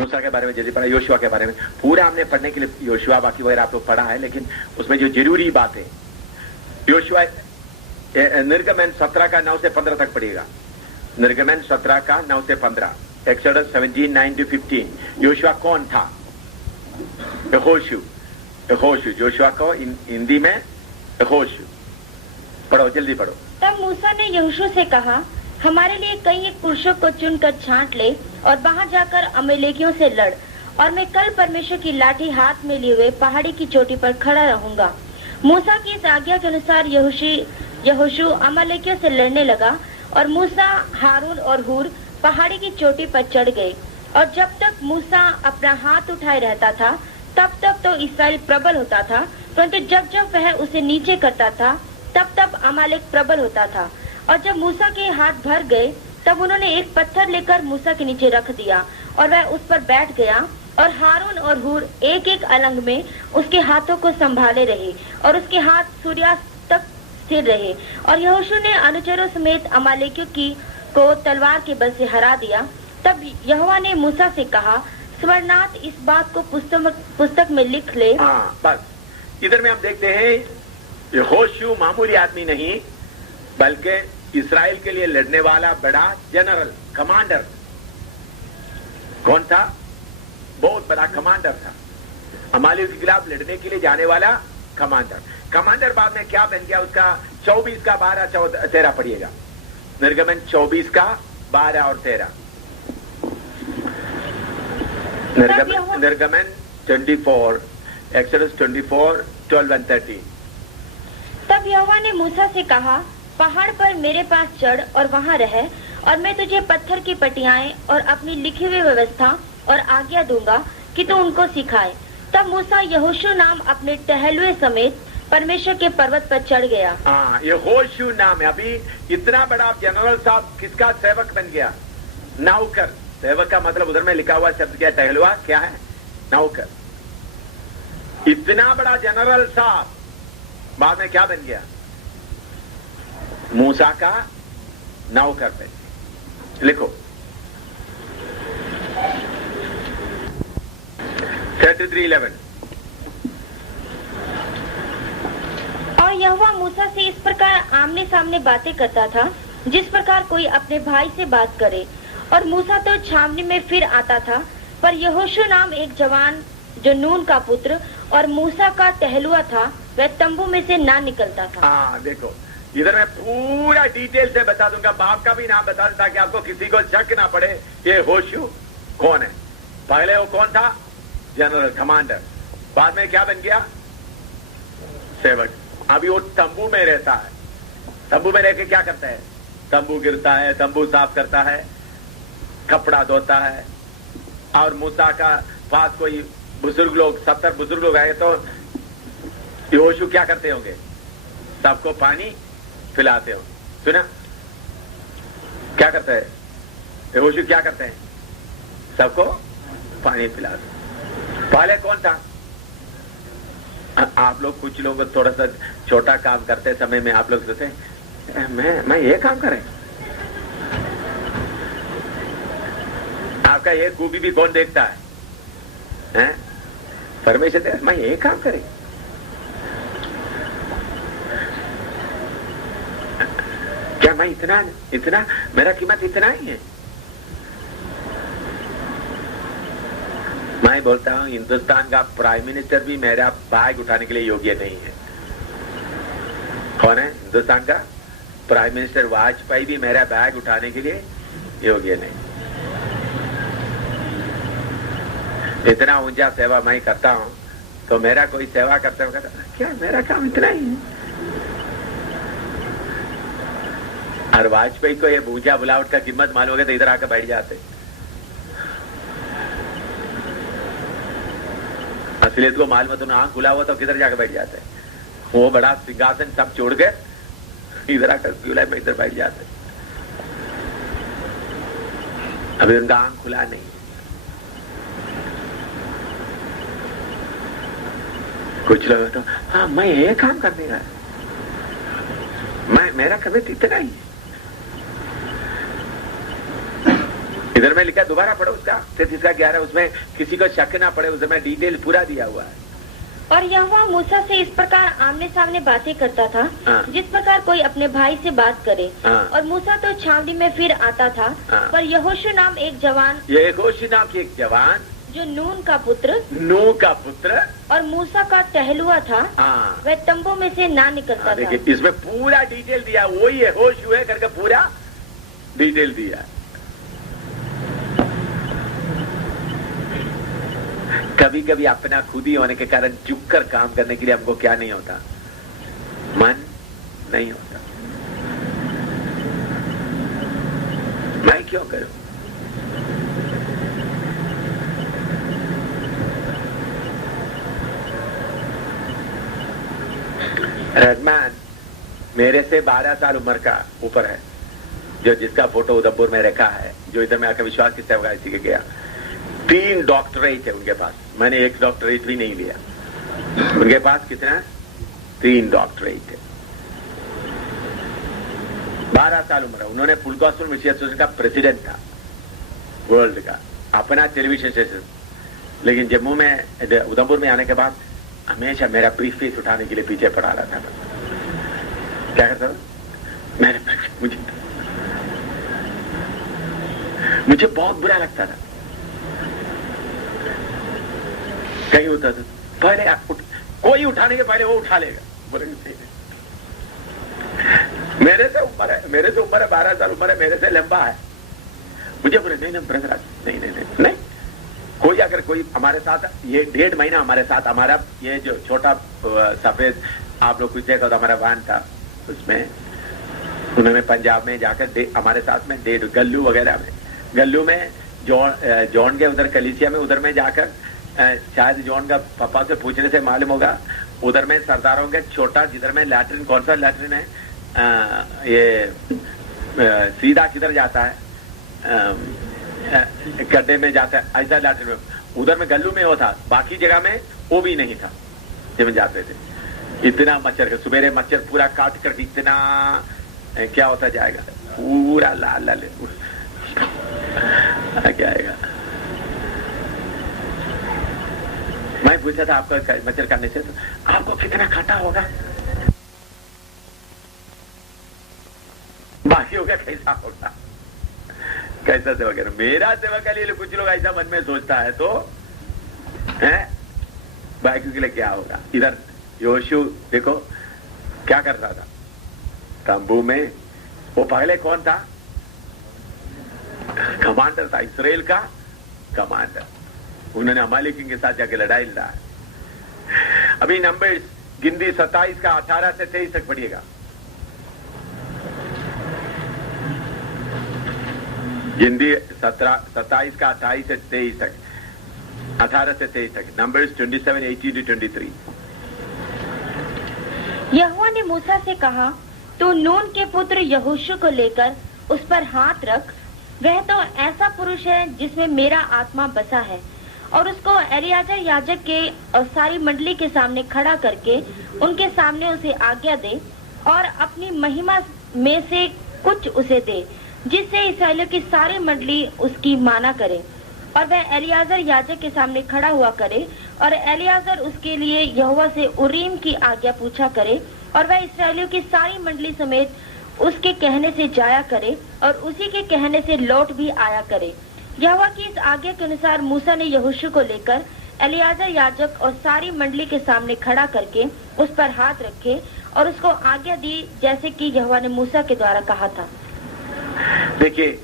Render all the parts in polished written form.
मूसा के बारे में जल्दी पढ़ा, योशुआ के बारे में पूरा हमने पढ़ने के लिए योशुआ बाकी वगैरह आप लोग पढ़ा है, लेकिन उसमें जो जरूरी बातें योशुआ निर्गमन 17 का 9 से 15 तक पढ़िएगा। निर्गमन 17 का 9 से 15, एक्सोडस 17 9 to 15। योशुआ कौन था? यहोशू। यहोशू जोशुआ को हिंदी में यहोशू। पढ़ो, जल्दी पढ़ो। तब मूसा ने यहोशू से कहा, हमारे लिए कई एक पुरुषों को चुनकर छांट ले और वहां जाकर अमेलेकियों से लड़, और मैं कल परमेश्वर की लाठी हाथ में लिए हुए पहाड़ी की चोटी पर खड़ा रहूंगा। मूसा की इस आज्ञा के अनुसार यहोशू अमालेकियों से लड़ने लगा, और मूसा, हारून और हूर पहाड़ी की चोटी पर चढ़ गए। और जब तक मूसा अपना हाथ उठाए रहता था तब तक तो इस्राएल प्रबल होता था, परंतु जब जब वह उसे नीचे करता था तब तब अमालेक प्रबल होता था। और जब मूसा के हाथ भर गए तब उन्होंने एक पत्थर लेकर मूसा के नीचे रख दिया, और वह उस पर बैठ गया, और हारून और हूर एक एक अलंग में उसके हाथों को संभाले रहे, और उसके हाथ सूर्यास्त तक स्थिर रहे। और यहोशू ने अनुचरों समेत अमालेकियों को तलवार के बल से हरा दिया। तब यहोवा ने मूसा से कहा, स्वर्णार्थ इस बात को पुस्तक में लिख ले। बस इधर में हम देखते हैं यहोशू मामूली आदमी नहीं, बल्कि इस्राएल के लिए लड़ने वाला बड़ा जनरल, कमांडर। कौन था? बहुत बड़ा कमांडर था। अमालेक के खिलाफ लड़ने के लिए जाने वाला कमांडर। कमांडर बाद में क्या बन गया उसका? 24 का 12 13 पढ़िएगा। निर्गमन 24 का 12 और 13। निर्गमन 24, एक्सोडस 24 12 and 13। तब यहोवा ने मूसा से कहा, पहाड़ पर मेरे पास चढ़ और वहाँ रह, और मैं तुझे पत्थर की पटियाएं और अपनी लिखी हुई व्यवस्था और आज्ञा दूंगा कि तू उनको सिखाए। तब मूसा यहोशू नाम अपने टहलुए समेत परमेश्वर के पर्वत पर चढ़ गया। यहोशू नाम है। अभी इतना बड़ा जनरल साहब किसका सेवक बन गया? नौकर। सेवक का मतलब उधर में लिखा हुआ शब्द क्या? टहलुआ क्या है? नौकर। इतना बड़ा जनरल साहब बाद में क्या बन गया? मूसा का नौकर बन गया। लिखो 33:11। और यहोवा मूसा से इस प्रकार आमने सामने बातें करता था जिस प्रकार कोई अपने भाई से बात करे। और मूसा तो छावनी में फिर आता था, पर यहोशू नाम एक जवान जो नून का पुत्र और मूसा का टहलुआ था, वह तंबू में से ना निकलता था। देखो इधर मैं पूरा डिटेल से बता दूंगा, बाप का भी नाम बता दूं ताकि आपको किसी को शक ना पड़े ये यहोशू कौन है। पहले वो कौन था? General, commander. बाद में क्या बन गया? सेवक। अभी वो तंबू में रहता है। तंबू में रहकर क्या करता है? तंबू गिरता है, तंबू साफ करता है, कपड़ा धोता है। और मूसा का पास कोई बुजुर्ग लोग, 70 बुजुर्ग लोग आए तो यहोशू क्या करते होंगे? सबको पानी पिलाते हो। सुना क्या करते हैं यहोशू? क्या करते हैं? सबको पानी पिलाते। पहले कौन था? आप लोग कुछ लोग थोड़ा सा छोटा काम करते समय में आप लोग सोचते मैं ये काम करें। आपका ये खूबी भी कौन देखता है? परमेश्वर। मैं ये काम करें। क्या मैं इतना मेरा कीमत इतना ही है? मैं बोलता हूं हिंदुस्तान का प्राइम मिनिस्टर भी मेरा बैग उठाने के लिए योग्य नहीं है। कौन है हिंदुस्तान का प्राइम मिनिस्टर? वाजपेयी भी मेरा बैग उठाने के लिए योग्य नहीं। इतना ऊंचा सेवा मैं करता हूं तो मेरा कोई सेवा करते हुए क्या मेरा काम इतना ही है? और वाजपेयी को ये ऊंचा बुलावट का कीमत मालूम हो गया तो इधर आकर बैठ जाते। असलियत को मालूम तो आंख खुला हुआ तो किधर जाकर बैठ जाते। वो बड़ा सिंहासन सब छोड़ के इधर आकर क्यूला में इधर बैठ जाते। अभी उनका आंख खुला नहीं। कुछ लोग तो हाँ मैं ये काम करने का, मेरा कमिट इतना ही है। इधर में लिखा, दोबारा पढ़ो उसका 33:11, उसमें किसी को शक ना पड़े, उसमें डिटेल पूरा दिया हुआ है। और यहोवा मूसा से इस प्रकार आमने सामने बातें करता था, जिस प्रकार कोई अपने भाई से बात करे। और मूसा तो छावनी में फिर आता था, पर यहोशू नाम एक जवान, यहोशू नाम की एक जवान, जो नून का पुत्र और मूसा का टहलुआ था, वह तंबू में से ना निकलता था। इसमें पूरा डिटेल दिया, वही यहोशू है करके पूरा डिटेल दिया। कभी कभी अपना खुद ही होने के कारण झुककर काम करने के लिए हमको क्या नहीं होता, मन नहीं होता। मैं क्यों करूं? रहमान मेरे से 12 साल उम्र का ऊपर है, जो जिसका फोटो उदयपुर में रखा है, जो इधर में आकर विश्वास की सेवा इसी के गया। 3 डॉक्टरेट है उनके पास, मैंने 1 डॉक्टरेट भी नहीं लिया। उनके पास कितना? 3 डॉक्टरेट है। 12 साल उम्र। उन्होंने फुल गॉस्पेल मिशन एसोसिएशन का प्रेसिडेंट था वर्ल्ड का, अपना टेलीविजन स्टेशन। लेकिन जम्मू में, उधमपुर में आने के बाद हमेशा मेरा ब्रीफकेस उठाने के लिए पीछे पड़ा रहता था। क्या करता था? मुझे बहुत बुरा लगता था। कहीं होता था पहले कोई उठाने के पहले वो उठा लेगा, बोलेंगे मेरे से ऊपर है, 12 साल उम्र है, मेरे से लंबा है। मुझे बोले नहीं ब्रदर, नहीं। कोई अगर कोई हमारे साथ, ये 1.5 महीना हमारे साथ, हमारा ये जो छोटा सफेद आप लोग कुछ देखा तो हमारा वाहन था, उसमें उन्होंने पंजाब में जाकर हमारे साथ में गल्लू वगैरह में, गल्लू में जॉन के उधर कलीसिया में, उधर में जाकर शायद जॉन का पापा से पूछने से मालूम होगा, उधर में सरदारों के छोटा, जिधर में लैट्रिन, कौन सा लैट्रिन है, ये सीधा किधर जाता है, गड्ढे में जाता है, ऐसा लैट्रिन में, उधर में गल्लू में वो था, बाकी जगह में वो भी नहीं था जब जाते थे। इतना मच्छर, सुबेरे मच्छर पूरा काट कर इतना क्या होता जाएगा, पूरा लाल क्या आएगा। मैं पूछा था आपको मच्छर काटने से तो आपको कितना खटा होगा, बाकियों का कैसा होगा, कैसा सेवा करो। मेरा सेवा के लिए कुछ लोग ऐसा मन में सोचता है तो है, बाकियों के लिए क्या होगा। इधर योशू देखो क्या कर रहा था तंबू में, वो पहले कौन था? कमांडर था, इस्राएल का कमांडर। उन्होंने अमालेकी के साथ जाके लड़ाई लड़ा है। अभी नंबर गिनती 27 का 18 से 23 तक पढ़िएगा। गिनती 27 का 28 से 23 तक, 18 से 23 तक, नंबर्स 27, 18 to 23। यहोवा ने मूसा से कहा, तू नून के पुत्र यहोशू को लेकर उस पर हाथ रख, वह तो ऐसा पुरुष है जिसमें मेरा आत्मा बसा है। और उसको एलियाजर याजक के और सारी मंडली के सामने खड़ा करके उनके सामने उसे आज्ञा दे और अपनी महिमा में से कुछ उसे दे, जिससे इस्राएलियों की सारी मंडली उसकी माना करे। और वह एलियाजर याजक के सामने खड़ा हुआ करे और एलियाजर उसके लिए यहोवा से उरीम की आज्ञा पूछा करे, और वह इस्राएलियों की सारी मंडली समेत उसके कहने से जाया करे और उसी के कहने से लौट भी आया करे। यहोवा की इस आज्ञा के अनुसार मूसा ने यहोशू को लेकर एलियाजर याजक और सारी मंडली के सामने खड़ा करके उस पर हाथ रखे और उसको आज्ञा दी, जैसे कि यहोवा ने मूसा के द्वारा कहा था। देखिए,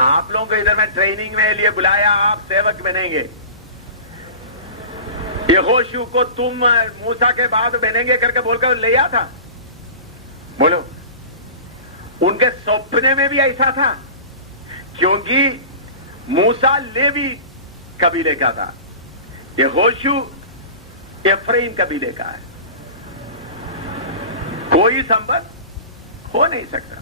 आप लोगों को इधर में ट्रेनिंग में लिए बुलाया, आप सेवक बनेंगे। यहोशू को तुम मूसा के बाद बनेंगे करके बोलकर ले आया था। बोलो, उनके सपने में भी ऐसा था, क्योंकि मूसा लेवी कबीले का था, यहोशू एफ्राइम कबीले का है। कोई संबंध हो नहीं सकता।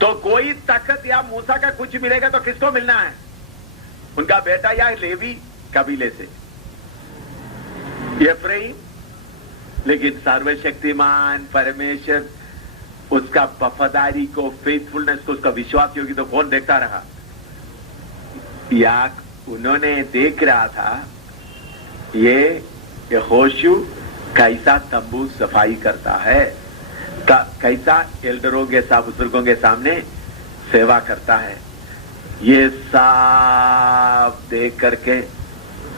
तो कोई ताकत या मूसा का कुछ मिलेगा तो किसको मिलना है? उनका बेटा या लेवी कबीले से, एफ्राइम। लेकिन सर्वशक्तिमान परमेश्वर उसका वफादारी को, फेथफुलनेस को, उसका विश्वास होगी तो कौन देखता रहा? या उन्होंने देख रहा था ये होशू कैसा तंबू सफाई करता है, कैसा एल्डरों के बुजुर्गों के सामने सेवा करता है। ये सब देख करके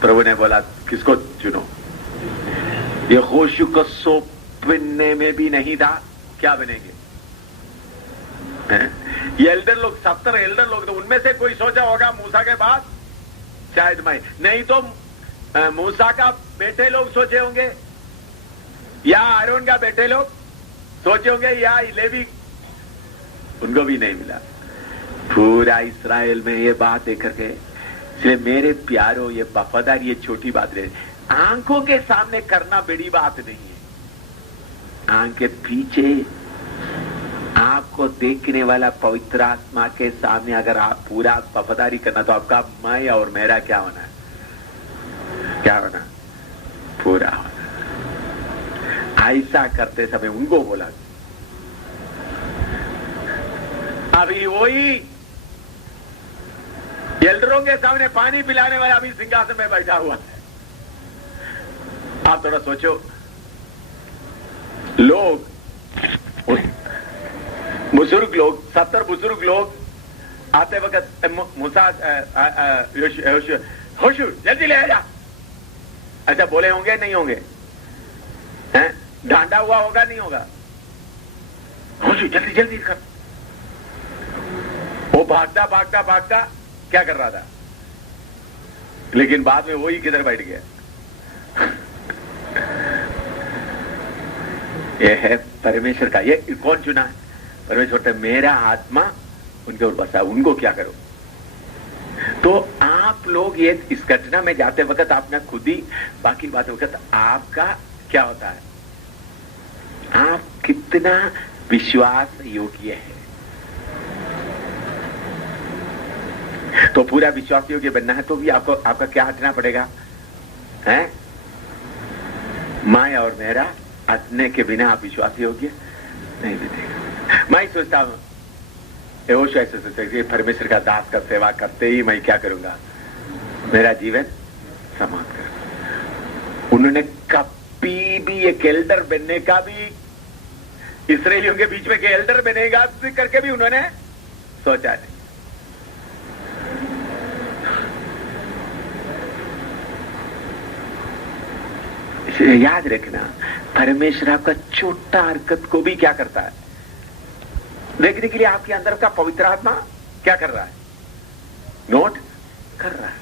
प्रभु ने बोला किसको चुनो। ये होशू को सौंपने में भी नहीं था, क्या बनेंगे? ये एल्डर लोग 70 एल्डर लोग, तो उनमें से कोई सोचा होगा मूसा के बाद, शायद मैं नहीं तो मूसा का बेटे लोग सोचे होंगे, या आरोन का बेटे लोग सोचे होंगे, या लेवी, उनको भी नहीं मिला। पूरा इस्राएल में ये बात देख करके, इसलिए मेरे प्यारों, ये वफादार, ये छोटी बात रहे, आंखों के सामने करना बड़ी बात नहीं है। आंख के पीछे आपको देखने वाला पवित्र आत्मा के सामने अगर आप पूरा वफादारी करना, तो आपका मैं और मेरा क्या होना है? क्या होना? पूरा होना। ऐसा करते समय उनको बोला, अभी वही एल्डरों के सामने पानी पिलाने वाला अभी सिंहासन में बैठा हुआ है। आप थोड़ा सोचो, लोग बुजुर्ग लोग 70 बुजुर्ग लोग आते वक्त मूसा होशू जल्दी ले आजा, ऐसा बोले होंगे नहीं होंगे? हैं? डांटा हुआ होगा नहीं होगा? होशू जल्दी जल्दी कर। वो भागता भागता भागता क्या कर रहा था, लेकिन बाद में वही किधर बैठ गया। ये है परमेश्वर का। ये कौन चुना है? परमेश्वर ने मेरा आत्मा उनके ऊपर बसा, उनको क्या करो। तो आप लोग ये इस घटना में जाते वक्त आपने खुद ही बाकी बात वक्त आपका क्या होता है, आप कितना विश्वास योग्य है। तो पूरा विश्वास योग्य बनना है तो भी आपको आपका क्या हटना पड़ेगा, हैं? मैं और मेरा हटने के बिना आप विश्वास योग्य नहीं बनेगा। मैं सोचता हूं ऐसे सोचता कि परमेश्वर का दास का सेवा करते ही मैं क्या करूंगा, मेरा जीवन समाप्त कर। उन्होंने कभी भी एक एल्डर बनने का भी, इस्राएलियों के बीच में के एल्डर बनेगा करके भी उन्होंने सोचा नहीं। याद रखना, परमेश्वर आपका छोटा हरकत को भी क्या करता है देखने के लिए आपके अंदर का पवित्र आत्मा क्या कर रहा है, नोट कर रहा है।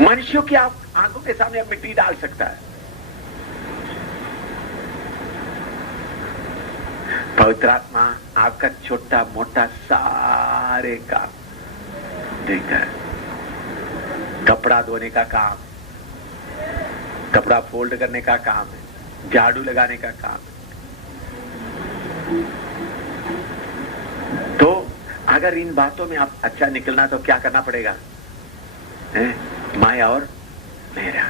मनुष्यों की आप आंखों के सामने आप मिट्टी डाल सकता है, पवित्र आत्मा आपका छोटा मोटा सारे काम देखता है। कपड़ा धोने का काम, कपड़ा फोल्ड करने का काम है, झाड़ू लगाने का काम है। तो अगर इन बातों में आप अच्छा निकलना तो क्या करना पड़ेगा, माया और मेरा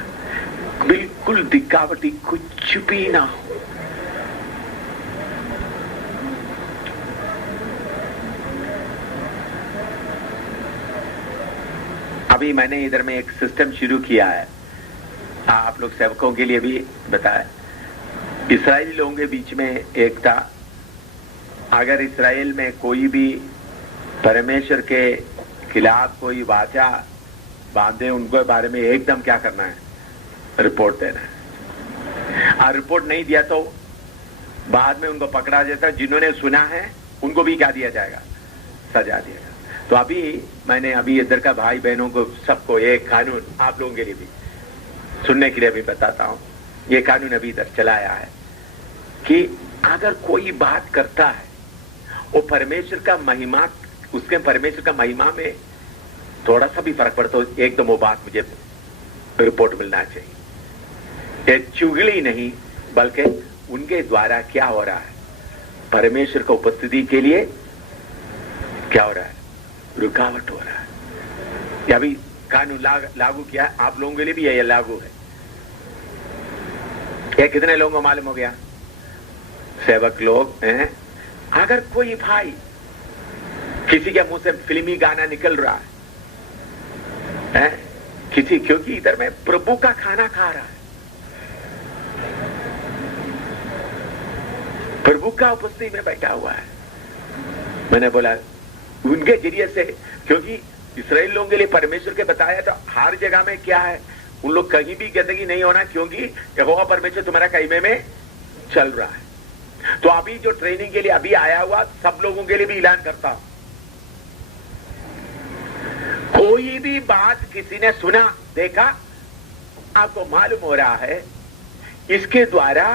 बिल्कुल दिखावटी कुछ भी ना हो। अभी मैंने इधर में एक सिस्टम शुरू किया है, आप लोग सेवकों के लिए भी बताया। इस्राएली लोगों के बीच में एकता, अगर इस्राएल में कोई भी परमेश्वर के खिलाफ कोई वाचा बांधे, उनको बारे में एकदम क्या करना है, रिपोर्ट देना है। और रिपोर्ट नहीं दिया तो बाद में उनको पकड़ा जाता है। जिन्होंने सुना है उनको भी क्या दिया जाएगा, सजा दिया जाएगा। तो अभी मैंने अभी इधर का भाई बहनों को सबको एक कानून आप लोगों के लिए भी सुनने के लिए भी बताता हूं। ये कानून अभी इधर चलाया है कि अगर कोई बात करता है वो परमेश्वर का महिमा, उसके परमेश्वर का महिमा में थोड़ा सा भी फर्क पड़ता हो, एकदम वो बात मुझे रिपोर्ट मिलना चाहिए। ये चुगली नहीं, बल्कि उनके द्वारा क्या हो रहा है, परमेश्वर का उपस्थिति के लिए क्या हो रहा है, रुकावट हो रहा है। ये अभी कानून लागू किया, आप लोगों के लिए भी ये लागू है। ये कितने लोगों को मालूम हो गया, सेवक लोग हैं। अगर कोई भाई किसी के मुंह से फिल्मी गाना निकल रहा है किसी, क्योंकि इधर में प्रभु का खाना खा रहा है, प्रभु का उपस्थिति में बैठा हुआ है। मैंने बोला उनके जरिए से, क्योंकि इस्राएल लोगों के लिए परमेश्वर के बताया तो हर जगह में क्या है, उन लोग कहीं भी गंदगी नहीं होना, क्योंकि यहोवा परमेश्वर तुम्हारा कईमे में चल रहा है। तो अभी जो ट्रेनिंग के लिए अभी आया हुआ सब लोगों के लिए भी ऐलान करता हूं, कोई भी बात किसी ने सुना देखा आपको मालूम हो रहा है इसके द्वारा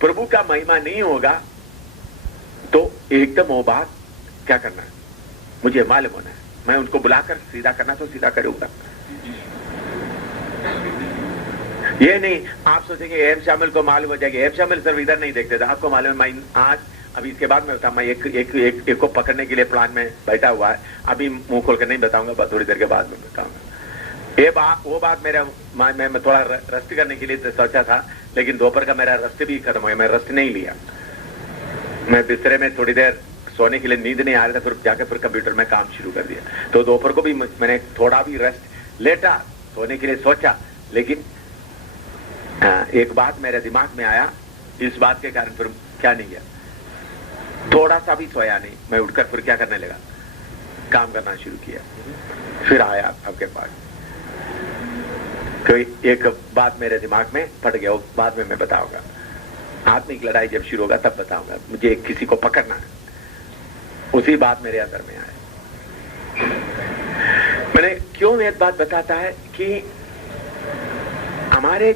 प्रभु का महिमा नहीं होगा, तो एकदम वो बात क्या करना है, मुझे मालूम होना है, मैं उनको बुलाकर सीधा करना तो सीधा करूंगा। ये नहीं आप सोचेंगे एम शामिल को मालूम हो जाएगी, एम शामिल सिर्फ इधर नहीं देखते थे, आपको मालूम है। मैं आज अभी इसके बाद में बताऊंगा, एक को पकड़ने के लिए प्लान में बैठा हुआ है, अभी मुंह खोलकर नहीं बताऊंगा, थोड़ी देर के बाद में बताऊंगा। ये बात वो बात मैं थोड़ा रस्ट करने के लिए सोचा था, लेकिन दोपहर का मेरा रस्ट भी खत्म हो गया, मैं रस्ट नहीं लिया। मैं बिस्तरे में थोड़ी देर सोने के लिए नींद नहीं आ रहा था, फिर जाकर फिर कंप्यूटर में काम शुरू कर दिया। तो दोपहर को भी मैंने थोड़ा भी रेस्ट लेटा, सोने के लिए सोचा, लेकिन एक बात मेरे दिमाग में आया, इस बात के कारण फिर क्या नहीं किया, थोड़ा सा भी सोया नहीं, मैं उठकर फिर क्या करने लगा, काम करना शुरू किया। फिर आया आपके पास, तो एक बात मेरे दिमाग में पड़ गया, वो बाद में मैं बताऊंगा। आत्मिक लड़ाई जब शुरू होगा तब बताऊंगा, मुझे किसी को पकड़ना है, उसी बात मेरे अंदर में आया। मैंने क्यों एक बात बताता है कि हमारे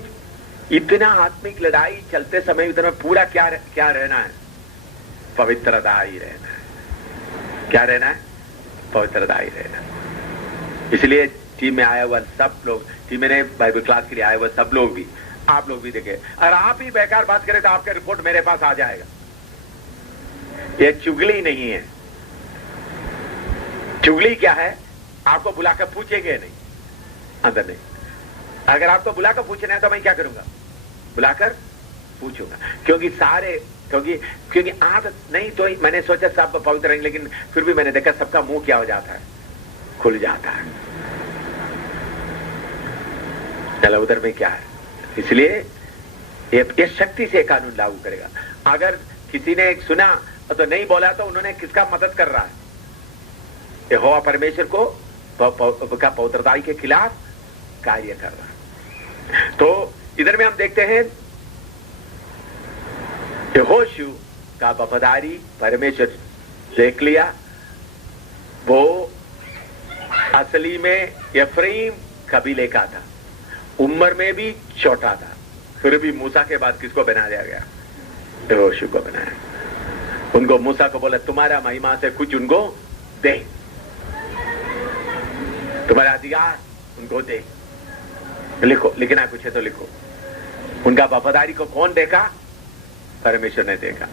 इतना आत्मिक लड़ाई चलते समय इतना पूरा क्या रहना है, पवित्रता ही रहना है। क्या रहना है? पवित्रता ही रहना। इसलिए टीम में आया हुआ सब लोग, टीम में बाइबल क्लास के लिए आए हुए सब लोग भी, आप लोग भी देखे, अगर आप ही बेकार बात करें तो आपका रिपोर्ट मेरे पास आ जाएगा। ये चुगली नहीं है। चुगली क्या है? आपको बुलाकर पूछेंगे नहीं, अंदर नहीं। अगर आपको बुलाकर पूछना है तो मैं क्या करूंगा, बुलाकर पूछूंगा, क्योंकि आदत नहीं तो मैंने सोचा सब पवित्र रहेंगे, लेकिन फिर भी मैंने देखा सबका मुंह क्या हो जाता है, खुल जाता है। चलो उधर में क्या है, इसलिए ये शक्ति से कानून लागू करेगा। अगर किसी ने सुना तो नहीं बोला तो उन्होंने किसका मदद कर रहा है, यहोवा परमेश्वर को का पवित्रताई के खिलाफ कार्य कर रहा है। तो इधर में हम देखते हैं यहोशू का वफादारी परमेश्वर देख लिया। वो असली में एफ्राइम कबीले का था, उम्र में भी छोटा था, फिर भी मूसा के बाद किसको बना दिया गया, यहोशू को बनाया। उनको मूसा को बोला तुम्हारा महिमा से कुछ उनको दे, तुम्हारा अधिकार उनको दे, लिखो, लिखना कुछ है तो लिखो। उनका वफादारी को कौन देखा? परमेश्वर ने देखा।